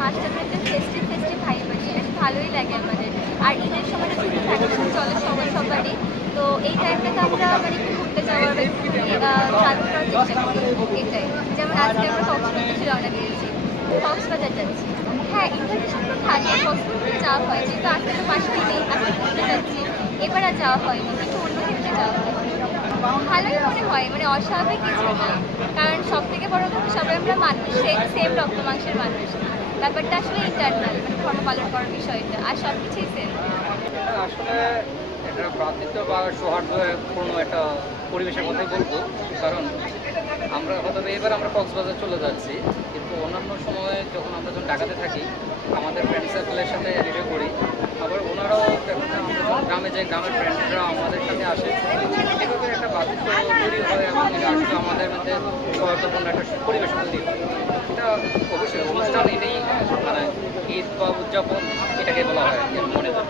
মাসটা তো একটা ফেস্টিভ ফেস্টিভ ভাইব আছে, বেশ ভালোই লাগে আমাদের। আর ঈদের সময়টা ছুটি থাকে, ছুটি চলে সবারই। তো এই টাইমটাতে আমরা মানে একটু ঘুরতে যাওয়ার বা একটু ট্রাভেল করার চেষ্টা করি, এটাই। যেমন আজকে আমরা কক্সবাজার রওনা দিয়েছি, কক্সবাজার যাচ্ছি। হ্যাঁ, ইনভাইটেশন তো থাকে, কক্সবাজারে যাওয়া হয়, যেহেতু আজকে তো পাশেই নেই, আজকে ঘুরতে যাচ্ছি। এবার আর যাওয়া হয়নি, কিন্তু অন্য ক্ষেত্রে যাওয়া হয়। ভালোই মনে হয়, মানে অস্বাভাবিক কিছু না। কারণ সব থেকে বড় কথা, সবাই আমরা মানুষ, সেম রক্ত মাংসের মানুষ। ব্যাপারটা আসলে ইন্টারনাল, মানে ধর্ম পালন করার বিষয়টা, আর সব কিছুই সেম। আসলে এটা ভ্রাতৃত্ব বা সৌহার্দ্যপূর্ণ একটা পরিবেশের কথাই বলবো। কারণ হয়তো এবার আমরা কক্সবাজার চলে যাচ্ছি, কিন্তু অন্যান্য সময়ে যখন ঢাকাতে থাকি, আমাদের ফ্রেন্ড সার্কেলের সাথে এনজয় করি। আবার ওনারাও যখন গ্রামে যাই, গ্রামের ফ্রেন্ডরা আমাদের সাথে আসে। এভাবে একটা ভ্রাতৃত্ব তৈরি হয় এবং এটা আসলে আমাদের মধ্যে সৌহার্দ্যপূর্ণ একটা পরিবেশ তৈরি হয়। এটা অবশ্যই অনুষ্ঠান, এটাই মানে ঈদ বা উদযাপন এটাকে বলা হয় মনে হয়।